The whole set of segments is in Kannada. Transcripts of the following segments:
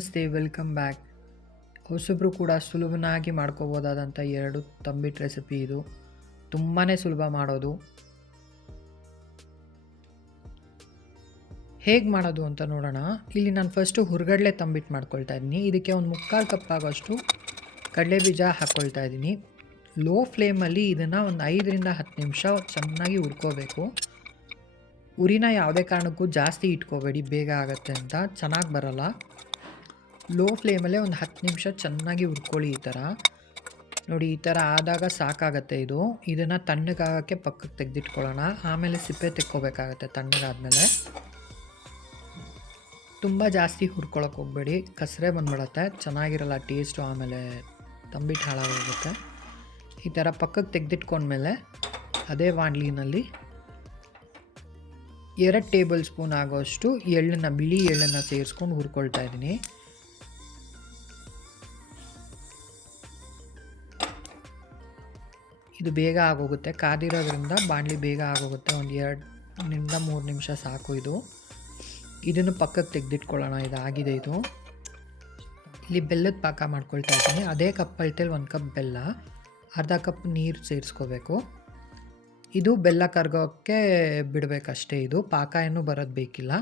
ನಮಸ್ತೆ, ವೆಲ್ಕಮ್ ಬ್ಯಾಕ್. ಹೊಸಬ್ರು ಕೂಡ ಸುಲಭನಾಗಿ ಮಾಡ್ಕೋಬೋದಾದಂಥ 2 ತಂಬಿಟ್ಟು ರೆಸಿಪಿ ಇದು. ತುಂಬಾ ಸುಲಭ ಮಾಡೋದು. ಹೇಗೆ ಮಾಡೋದು ಅಂತ ನೋಡೋಣ. ಇಲ್ಲಿ ನಾನು ಫಸ್ಟು ಹುರ್ಗಡ್ಲೆ ತಂಬಿಟ್ಟು ಮಾಡ್ಕೊಳ್ತಾ ಇದ್ದೀನಿ. ಇದಕ್ಕೆ ಒಂದು 3/4 ಕಪ್ ಆಗೋಷ್ಟು ಕಡಲೆ ಬೀಜ ಹಾಕ್ಕೊಳ್ತಾ ಇದ್ದೀನಿ. ಲೋ ಫ್ಲೇಮಲ್ಲಿ ಇದನ್ನು ಒಂದು 5ರಿಂದ 10 ನಿಮಿಷ ಚೆನ್ನಾಗಿ ಹುರ್ಕೋಬೇಕು. ಉರಿನ ಯಾವುದೇ ಕಾರಣಕ್ಕೂ ಜಾಸ್ತಿ ಇಟ್ಕೋಬೇಡಿ, ಬೇಗ ಆಗುತ್ತೆ ಅಂತ, ಚೆನ್ನಾಗಿ ಬರಲ್ಲ. ಲೋ ಫ್ಲೇಮಲ್ಲೇ ಒಂದು 10 ನಿಮಿಷ ಚೆನ್ನಾಗಿ ಹುರ್ಕೊಳ್ಳಿ. ಈ ಥರ ನೋಡಿ, ಈ ಥರ ಆದಾಗ ಸಾಕಾಗತ್ತೆ ಇದು. ಇದನ್ನು ತಣ್ಣಗಾಗೋಕ್ಕೆ ಪಕ್ಕಕ್ಕೆ ತೆಗೆದಿಟ್ಕೊಳ್ಳೋಣ. ಆಮೇಲೆ ಸಿಪ್ಪೆ ತೆಕ್ಕೋಬೇಕಾಗತ್ತೆ ತಣ್ಣಗಾದ್ಮೇಲೆ. ತುಂಬ ಜಾಸ್ತಿ ಹುರ್ಕೊಳಕ್ಕೆ ಹೋಗಬೇಡಿ, ಕಸರೆ ಬಂದ್ಬಿಡತ್ತೆ, ಚೆನ್ನಾಗಿರಲ್ಲ ಟೇಸ್ಟು, ಆಮೇಲೆ ತಂಬಿಟ್ಟು ಹಾಳಾಗೋಗುತ್ತೆ. ಈ ಥರ ಪಕ್ಕಕ್ಕೆ ತೆಗೆದಿಟ್ಕೊಂಡ್ಮೇಲೆ ಅದೇ ಬಾಣಲಿನಲ್ಲಿ 2 ಟೇಬಲ್ ಸ್ಪೂನ್ ಆಗೋಷ್ಟು ಬಿಳಿ ಎಳ್ಳನ್ನು ಸೇರಿಸ್ಕೊಂಡು ಹುರ್ಕೊಳ್ತಾ ಇದ್ದೀನಿ. ಇದು ಬೇಗ ಆಗೋಗುತ್ತೆ, ಕಾದಿರೋದ್ರಿಂದ ಬಾಣಲಿ ಬೇಗ ಆಗೋಗುತ್ತೆ. ಒಂದು 2ರಿಂದ 3 ನಿಮಿಷ ಸಾಕು ಇದು. ಇದನ್ನು ಪಕ್ಕಕ್ಕೆ ತೆಗೆದಿಟ್ಕೊಳ್ಳೋಣ. ಇದಾಗಿದೆ ಇದು. ಇಲ್ಲಿ ಬೆಲ್ಲದ ಪಾಕ ಮಾಡ್ಕೊಳ್ತಾ ಇದ್ದೀನಿ. ಅದೇ ಕಪ್ ಅಳತೆಯಲ್ಲಿ 1 ಕಪ್ ಬೆಲ್ಲ, ಅರ್ಧ ಕಪ್ ನೀರು ಸೇರಿಸ್ಕೋಬೇಕು. ಇದು ಬೆಲ್ಲ ಕರಗೋಕ್ಕೆ ಬಿಡಬೇಕಷ್ಟೇ. ಇದು ಪಾಕ ಏನೂ ಬರೋದು ಬೇಕಿಲ್ಲ.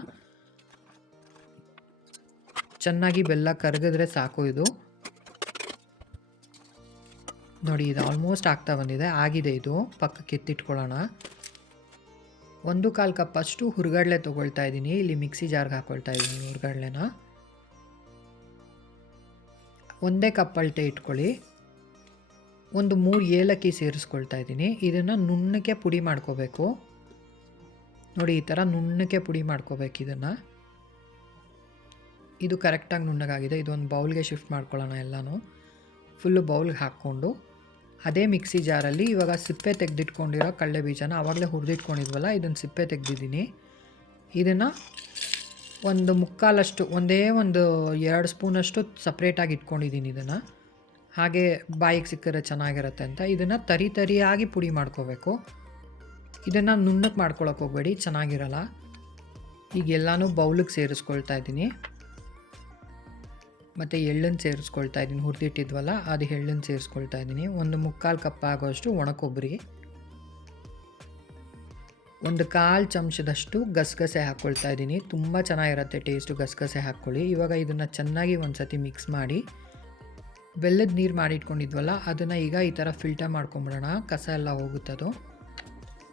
ಚೆನ್ನಾಗಿ ಬೆಲ್ಲ ಕರಗಿದ್ರೆ ಸಾಕು ಇದು. ನೋಡಿ, ಇದು ಆಲ್ಮೋಸ್ಟ್ ಆಗ್ತಾ ಬಂದಿದೆ, ಆಗಿದೆ ಇದು. ಪಕ್ಕಕ್ಕೆ ಎತ್ತಿಟ್ಕೊಳ್ಳೋಣ. 1/4 ಕಪ್ ಅಷ್ಟು ಹುರ್ಗಡ್ಲೆ ತೊಗೊಳ್ತಾ ಇದ್ದೀನಿ. ಇಲ್ಲಿ ಮಿಕ್ಸಿ ಜಾರ್ಗೆ ಹಾಕ್ಕೊಳ್ತಾ ಇದ್ದೀನಿ ಹುರ್ಗಡ್ಲೆನ. 1 ಕಪ್ ಅಳತೆ ಇಟ್ಕೊಳ್ಳಿ. 3 ಏಲಕ್ಕಿ ಸೇರಿಸ್ಕೊಳ್ತಾ ಇದ್ದೀನಿ. ಇದನ್ನು ನುಣ್ಣಕ್ಕೆ ಪುಡಿ ಮಾಡ್ಕೋಬೇಕು. ನೋಡಿ, ಈ ಥರ ನುಣ್ಣಕ್ಕೆ ಪುಡಿ ಮಾಡ್ಕೋಬೇಕು ಇದನ್ನು. ಇದು ಕರೆಕ್ಟಾಗಿ ನುಣ್ಣಗಾಗಿದೆ. ಇದೊಂದು ಬೌಲ್ಗೆ ಶಿಫ್ಟ್ ಮಾಡ್ಕೊಳ್ಳೋಣ. ಎಲ್ಲನೂ ಫುಲ್ಲು ಬೌಲ್ಗೆ ಹಾಕ್ಕೊಂಡು ಅದೇ ಮಿಕ್ಸಿ ಜಾರಲ್ಲಿ ಇವಾಗ ಸಿಪ್ಪೆ ತೆಗೆದಿಟ್ಕೊಂಡಿರೋ ಕಡಲೆ ಬೀಜನ ಆವಾಗಲೇ ಹುರಿದಿಟ್ಕೊಂಡಿದ್ವಲ್ಲ, ಇದನ್ನು ಸಿಪ್ಪೆ ತೆಗೆದಿದ್ದೀನಿ. ಇದನ್ನು ಒಂದು 2 ಸ್ಪೂನಷ್ಟು ಸಪ್ರೇಟಾಗಿ ಇಟ್ಕೊಂಡಿದ್ದೀನಿ. ಇದನ್ನು ಹಾಗೆ ಬಾಯಿಗೆ ಸಿಕ್ಕರೆ ಚೆನ್ನಾಗಿರುತ್ತೆ ಅಂತ ಇದನ್ನು ತರಿಯಾಗಿ ಪುಡಿ ಮಾಡ್ಕೋಬೇಕು. ಇದನ್ನು ನುಣ್ಣಕ್ಕೆ ಮಾಡ್ಕೊಳಕ್ಕೆ ಹೋಗಬೇಡಿ, ಚೆನ್ನಾಗಿರಲ್ಲ. ಈಗ ಎಲ್ಲನೂ ಬೌಲಿಗೆ ಸೇರಿಸ್ಕೊಳ್ತಾ ಇದ್ದೀನಿ. ಮತ್ತು ಎಳ್ಳನ್ನು ಸೇರಿಸ್ಕೊಳ್ತಾ ಇದ್ದೀನಿ, ಹುರಿದಿಟ್ಟಿದ್ವಲ್ಲ ಅದು ಎಳ್ಳನ್ನು ಸೇರಿಸ್ಕೊಳ್ತಾ ಇದ್ದೀನಿ. 1/4 ಕಪ್ ಆಗೋಷ್ಟು ಒಣಕೊಬ್ಬರಿ, 1/4 ಚಮಚದಷ್ಟು ಗಸಗಸೆ ಹಾಕ್ಕೊಳ್ತಾ ಇದ್ದೀನಿ. ತುಂಬ ಚೆನ್ನಾಗಿರುತ್ತೆ ಟೇಸ್ಟು, ಗಸಗಸೆ ಹಾಕ್ಕೊಳ್ಳಿ. ಇವಾಗ ಇದನ್ನು ಚೆನ್ನಾಗಿ ಒಂದು ಸತಿ ಮಿಕ್ಸ್ ಮಾಡಿ, ಬೆಲ್ಲದ ನೀರು ಮಾಡಿಟ್ಕೊಂಡಿದ್ವಲ್ಲ ಅದನ್ನು ಈಗ ಈ ಥರ ಫಿಲ್ಟರ್ ಮಾಡ್ಕೊಂಬಿಡೋಣ. ಕಸ ಎಲ್ಲ ಹೋಗುತ್ತದು.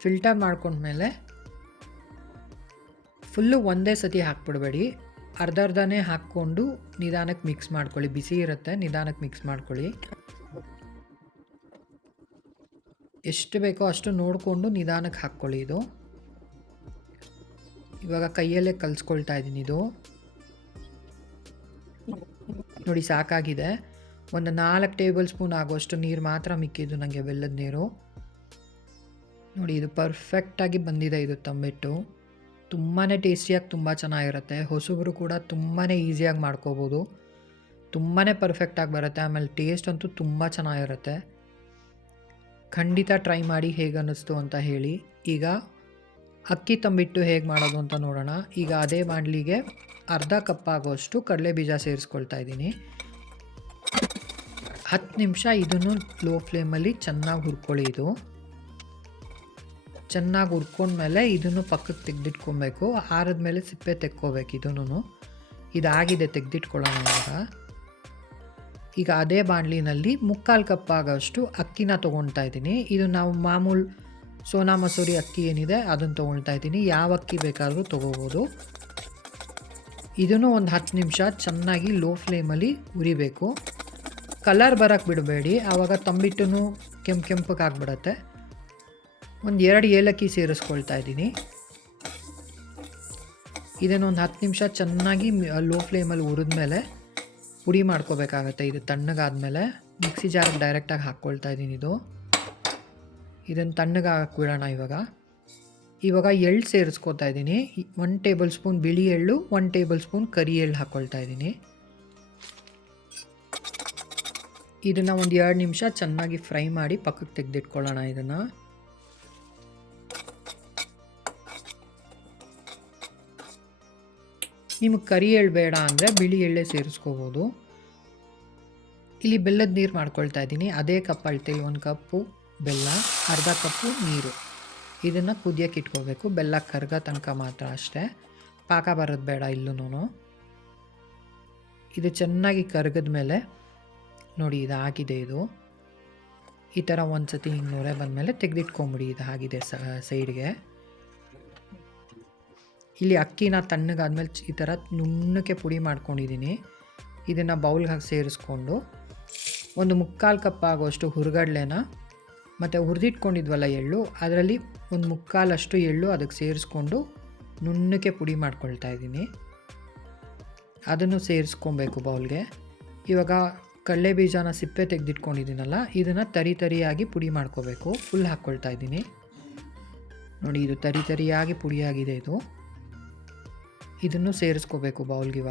ಫಿಲ್ಟರ್ ಮಾಡ್ಕೊಂಡ್ಮೇಲೆ ಫುಲ್ಲು ಒಂದೇ ಸತಿ ಹಾಕ್ಬಿಡಬೇಡಿ, ಅರ್ಧನೇ ಹಾಕ್ಕೊಂಡು ನಿಧಾನಕ್ಕೆ ಮಿಕ್ಸ್ ಮಾಡ್ಕೊಳ್ಳಿ. ಬಿಸಿ ಇರುತ್ತೆ, ನಿಧಾನಕ್ಕೆ ಮಿಕ್ಸ್ ಮಾಡ್ಕೊಳ್ಳಿ. ಎಷ್ಟು ಬೇಕೋ ಅಷ್ಟು ನೋಡಿಕೊಂಡು ನಿಧಾನಕ್ಕೆ ಹಾಕ್ಕೊಳ್ಳಿ. ಇದು ಇವಾಗ ಕೈಯಲ್ಲೇ ಕಲಿಸ್ಕೊಳ್ತಾ ಇದ್ದೀನಿ. ಇದು ನೋಡಿ ಸಾಕಾಗಿದೆ. ಒಂದು 4 ಟೇಬಲ್ ಸ್ಪೂನ್ ಆಗೋಷ್ಟು ನೀರು ಮಾತ್ರ ಮಿಕ್ಕಿದ್ದು ನನಗೆ, ಬೆಲ್ಲದ ನೀರು. ನೋಡಿ, ಇದು ಪರ್ಫೆಕ್ಟಾಗಿ ಬಂದಿದೆ. ಇದು ತಂಬಿಟ್ಟು ತುಂಬಾ ಟೇಸ್ಟಿಯಾಗಿ ತುಂಬ ಚೆನ್ನಾಗಿರುತ್ತೆ. ಹೊಸಬರು ಕೂಡ ತುಂಬಾ ಈಸಿಯಾಗಿ ಮಾಡ್ಕೋಬೋದು. ತುಂಬಾ ಪರ್ಫೆಕ್ಟಾಗಿ ಬರುತ್ತೆ. ಆಮೇಲೆ ಟೇಸ್ಟ್ ಅಂತೂ ತುಂಬ ಚೆನ್ನಾಗಿರುತ್ತೆ. ಖಂಡಿತ ಟ್ರೈ ಮಾಡಿ, ಹೇಗೆ ಅನ್ನಿಸ್ತು ಅಂತ ಹೇಳಿ. ಈಗ ಅಕ್ಕಿ ತಂಬಿಟ್ಟು ಹೇಗೆ ಮಾಡೋದು ಅಂತ ನೋಡೋಣ. ಈಗ ಅದೇ ಬಾಣಲಿಗೆ ಅರ್ಧ ಕಪ್ ಆಗೋಷ್ಟು ಕಡಲೆ ಬೀಜ ಸೇರಿಸ್ಕೊಳ್ತಾ ಇದ್ದೀನಿ. 10 ನಿಮಿಷ ಇದನ್ನು ಲೋ ಫ್ಲೇಮಲ್ಲಿ ಚೆನ್ನಾಗಿ ಹುರ್ಕೊಳ್ಳಿ. ಇದು ಚೆನ್ನಾಗಿ ಹುರ್ಕೊಂಡ್ಮೇಲೆ ಇದನ್ನು ಪಕ್ಕಕ್ಕೆ ತೆಗೆದಿಟ್ಕೊಬೇಕು. ಆರಿದ್ಮೇಲೆ ಸಿಪ್ಪೆ ತೆಕ್ಕೋಬೇಕು. ಇದನ್ನು ಇದಾಗಿದೆ, ತೆಗೆದಿಟ್ಕೊಳ್ಳೋಣ. ಈಗ ಅದೇ ಬಾಣಲಿನಲ್ಲಿ 3/4 ಕಪ್ ಆಗೋಷ್ಟು ಅಕ್ಕಿನ ತೊಗೊಳ್ತಾ ಇದ್ದೀನಿ. ಇದು ನಾವು ಮಾಮೂಲು ಸೋನಾ ಮಸೂರಿ ಅಕ್ಕಿ ಏನಿದೆ ಅದನ್ನು ತೊಗೊಳ್ತಾ ಇದ್ದೀನಿ. ಯಾವ ಅಕ್ಕಿ ಬೇಕಾದರೂ ತೊಗೋಬೋದು. ಇದನ್ನು ಒಂದು 10 ನಿಮಿಷ ಚೆನ್ನಾಗಿ ಲೋ ಫ್ಲೇಮಲ್ಲಿ ಹುರಿಬೇಕು. ಕಲರ್ ಬರೋಕ್ಕೆ ಬಿಡಬೇಡಿ, ಆವಾಗ ತಂಬಿಟ್ಟು ಕೆಂಪಗೆ ಆಗಿಬಿಡತ್ತೆ. 2 ಏಲಕ್ಕಿ ಸೇರಿಸ್ಕೊಳ್ತಾ ಇದ್ದೀನಿ. ಇದನ್ನು ಒಂದು 10 ನಿಮಿಷ ಚೆನ್ನಾಗಿ ಲೋ ಫ್ಲೇಮಲ್ಲಿ ಹುರಿದ್ಮೇಲೆ ಪುಡಿ ಮಾಡ್ಕೋಬೇಕಾಗತ್ತೆ. ಇದು ತಣ್ಣಗಾದ್ಮೇಲೆ ಮಿಕ್ಸಿ ಜಾರ್ಗೆ ಡೈರೆಕ್ಟಾಗಿ ಹಾಕ್ಕೊಳ್ತಾ ಇದ್ದೀನಿ. ಇದನ್ನು ತಣ್ಣಗಾಗಕ್ಕೆ ಬಿಡೋಣ. ಇವಾಗ ಎಳ್ಳು ಸೇರಿಸ್ಕೊತಾ ಇದ್ದೀನಿ. 1 ಟೇಬಲ್ ಸ್ಪೂನ್ ಬಿಳಿ ಎಳ್ಳು, 1 ಟೇಬಲ್ ಸ್ಪೂನ್ ಕರಿ ಎಳ್ಳು ಹಾಕ್ಕೊಳ್ತಾ ಇದ್ದೀನಿ. ಇದನ್ನು ಒಂದು 2 ನಿಮಿಷ ಚೆನ್ನಾಗಿ ಫ್ರೈ ಮಾಡಿ ಪಕ್ಕಕ್ಕೆ ತೆಗೆದಿಟ್ಕೊಳ್ಳೋಣ. ಇದನ್ನು ನಿಮಗೆ ಕರಿ ಎಳ್ಳು ಬೇಡ ಅಂದರೆ ಬಿಳಿ ಎಳ್ಳೆ ಸೇರಿಸ್ಕೋಬೋದು. ಇಲ್ಲಿ ಬೆಲ್ಲದ ನೀರು ಮಾಡ್ಕೊಳ್ತಾ ಇದ್ದೀನಿ. ಅದೇ ಕಪ್ ಅಳತೆಲಿ 1 ಕಪ್ಪು ಬೆಲ್ಲ, ಅರ್ಧ ಕಪ್ಪು ನೀರು. ಇದನ್ನು ಕುದಿಯೋಕೆ ಇಟ್ಕೋಬೇಕು. ಬೆಲ್ಲ ಕರ್ಗೋ ತನಕ ಮಾತ್ರ ಅಷ್ಟೇ, ಪಾಕ ಬರೋದು ಬೇಡ ಇಲ್ಲೂ. ಇದು ಚೆನ್ನಾಗಿ ಕರಗಿದ ಮೇಲೆ ನೋಡಿ ಇದು ಆಗಿದೆ. ಇದು ಈ ಥರ ಒಂದು ಸತಿ ಹಿಂಗೆ ನೊರೆ ಬಂದಮೇಲೆ ತೆಗೆದಿಟ್ಕೊಂಬಿಡಿ. ಇದು ಆಗಿದೆ ಸೈಡ್ಗೆ. ಇಲ್ಲಿ ಅಕ್ಕಿನ ತಣ್ಣಗಾದ್ಮೇಲೆ ಈ ಥರ ನುಣ್ಣಕ್ಕೆ ಪುಡಿ ಮಾಡ್ಕೊಂಡಿದ್ದೀನಿ. ಇದನ್ನು ಬೌಲ್ಗೆ ಹಾಕಿ ಸೇರಿಸ್ಕೊಂಡು 1/4 ಕಪ್ ಆಗೋಷ್ಟು ಹುರ್ಗಡ್ಲೆನ ಮತ್ತು ಹುರಿದಿಟ್ಕೊಂಡಿದ್ವಲ್ಲ ಎಳ್ಳು, ಅದರಲ್ಲಿ 1/4 ಎಳ್ಳು ಅದಕ್ಕೆ ಸೇರಿಸ್ಕೊಂಡು ನುಣ್ಣಕ್ಕೆ ಪುಡಿ ಮಾಡ್ಕೊಳ್ತಾ ಇದ್ದೀನಿ. ಅದನ್ನು ಸೇರಿಸ್ಕೊಬೇಕು ಬೌಲ್ಗೆ. ಇವಾಗ ಕಡಲೆ ಬೀಜನ ಸಿಪ್ಪೆ ತೆಗೆದಿಟ್ಕೊಂಡಿದ್ದೀನಲ್ಲ, ಇದನ್ನು ತರಿಯಾಗಿ ಪುಡಿ ಮಾಡ್ಕೋಬೇಕು. ಫುಲ್ ಹಾಕ್ಕೊಳ್ತಾ ಇದ್ದೀನಿ. ನೋಡಿ ಇದು ತರಿಯಾಗಿ ಪುಡಿಯಾಗಿದೆ. ಇದನ್ನು ಸೇರಿಸ್ಕೋಬೇಕು ಬೌಲ್ಗೆ.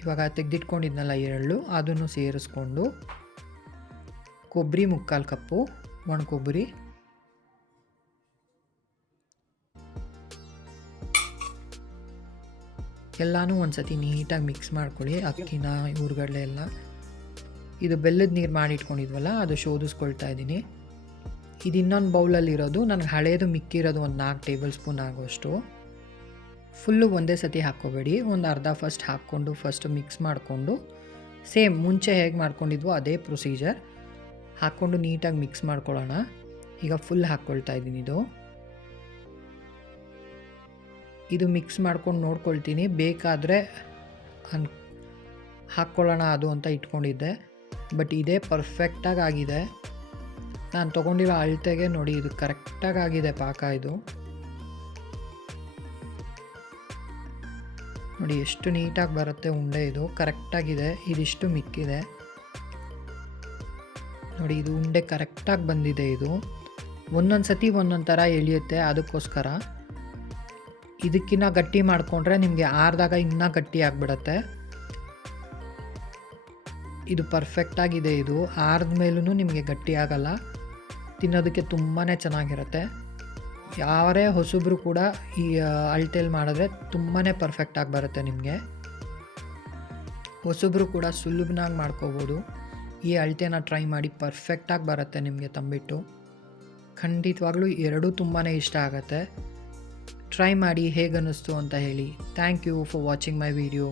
ಇವಾಗ ತೆಗೆದಿಟ್ಕೊಂಡಿದ್ನಲ್ಲ ಎಳ್ಳು, ಅದನ್ನು ಸೇರಿಸ್ಕೊಂಡು ಕೊಬ್ಬರಿ 3/4 ಕಪ್ಪು ಒಣ ಕೊಬ್ಬರಿ, ಎಲ್ಲನೂ ಒಂದು ಸತಿ ನೀಟಾಗಿ ಮಿಕ್ಸ್ ಮಾಡ್ಕೊಳ್ಳಿ. ಅಕ್ಕಿನ, ಹುರ್ಗಡ್ಲೆ ಎಲ್ಲ. ಇದು ಬೆಲ್ಲದ ನೀರು ಮಾಡಿಟ್ಕೊಂಡಿದ್ವಲ್ಲ, ಅದು ಶೋಧಿಸ್ಕೊಳ್ತಾ ಇದ್ದೀನಿ. ಇದು ಇನ್ನೊಂದು ಬೌಲಲ್ಲಿರೋದು. ನನಗೆ ಹಳೇದು ಮಿಕ್ಕಿರೋದು ಒಂದು 4 ಟೇಬಲ್ ಸ್ಪೂನ್ ಆಗೋಷ್ಟು. ಫುಲ್ಲು ಒಂದೇ ಸತಿ ಹಾಕ್ಕೋಬೇಡಿ. ಒಂದು ಅರ್ಧ ಫಸ್ಟ್ ಹಾಕ್ಕೊಂಡು ಫಸ್ಟ್ ಮಿಕ್ಸ್ ಮಾಡಿಕೊಂಡು, ಸೇಮ್ ಮುಂಚೆ ಹೇಗೆ ಮಾಡ್ಕೊಂಡಿದ್ವೋ ಅದೇ ಪ್ರೊಸೀಜರ್ ಹಾಕ್ಕೊಂಡು ನೀಟಾಗಿ ಮಿಕ್ಸ್ ಮಾಡ್ಕೊಳ್ಳೋಣ. ಈಗ ಫುಲ್ ಹಾಕ್ಕೊಳ್ತಾ ಇದ್ದೀನಿ. ಇದು ಮಿಕ್ಸ್ ಮಾಡ್ಕೊಂಡು ನೋಡ್ಕೊಳ್ತೀನಿ. ಬೇಕಾದರೆ ಹಾಕ್ಕೊಳ್ಳೋಣ ಅದು ಅಂತ ಇಟ್ಕೊಂಡಿದ್ದೆ. ಬಟ್ ಇದೇ ಪರ್ಫೆಕ್ಟಾಗಿ ಆಗಿದೆ. ನಾನು ತೊಗೊಂಡಿರೋ ಅಳತೆಗೆ ನೋಡಿ ಇದು ಕರೆಕ್ಟಾಗಿ ಆಗಿದೆ ಪಾಕ. ಇದು ನೋಡಿ ಎಷ್ಟು ನೀಟಾಗಿ ಬರುತ್ತೆ ಉಂಡೆ. ಇದು ಕರೆಕ್ಟಾಗಿದೆ. ಇದಿಷ್ಟು ಮಿಕ್ಕಿದೆ ನೋಡಿ. ಇದು ಉಂಡೆ ಕರೆಕ್ಟಾಗಿ ಬಂದಿದೆ. ಇದು ಒಂದೊಂದು ಸತಿ ಒಂದೊಂದು ಥರ ಎಳಿಯುತ್ತೆ. ಅದಕ್ಕೋಸ್ಕರ ಇದಕ್ಕಿನ್ನ ಗಟ್ಟಿ ಮಾಡಿಕೊಂಡ್ರೆ ನಿಮಗೆ ಆರಿದಾಗ ಇನ್ನೂ ಗಟ್ಟಿ ಆಗಿಬಿಡತ್ತೆ. ಇದು ಪರ್ಫೆಕ್ಟಾಗಿದೆ. ಇದು ಆರಿದ ಮೇಲೂ ನಿಮಗೆ ಗಟ್ಟಿ ಆಗಲ್ಲ. ತಿನ್ನೋದಕ್ಕೆ ತುಂಬಾ ಚೆನ್ನಾಗಿರುತ್ತೆ. ಯಾರೇ ಹೊಸಬ್ರು ಕೂಡ ಈ ಅಳತೆಯಲ್ಲಿ ಮಾಡಿದ್ರೆ ತುಂಬಾ ಪರ್ಫೆಕ್ಟಾಗಿ ಬರುತ್ತೆ ನಿಮಗೆ. ಹೊಸಬ್ರು ಕೂಡ ಸುಲಭನಾಗಿ ಮಾಡ್ಕೋಬೋದು. ಈ ಅಳತೆನ ಟ್ರೈ ಮಾಡಿ, ಪರ್ಫೆಕ್ಟಾಗಿ ಬರುತ್ತೆ ನಿಮಗೆ ತಂಬಿಟ್ಟು. ಖಂಡಿತವಾಗ್ಲೂ ಎರಡೂ ತುಂಬಾ ಇಷ್ಟ ಆಗುತ್ತೆ. ಟ್ರೈ ಮಾಡಿ ಹೇಗೆ ಅನ್ನಿಸ್ತು ಅಂತ ಹೇಳಿ. Thank you for watching my video.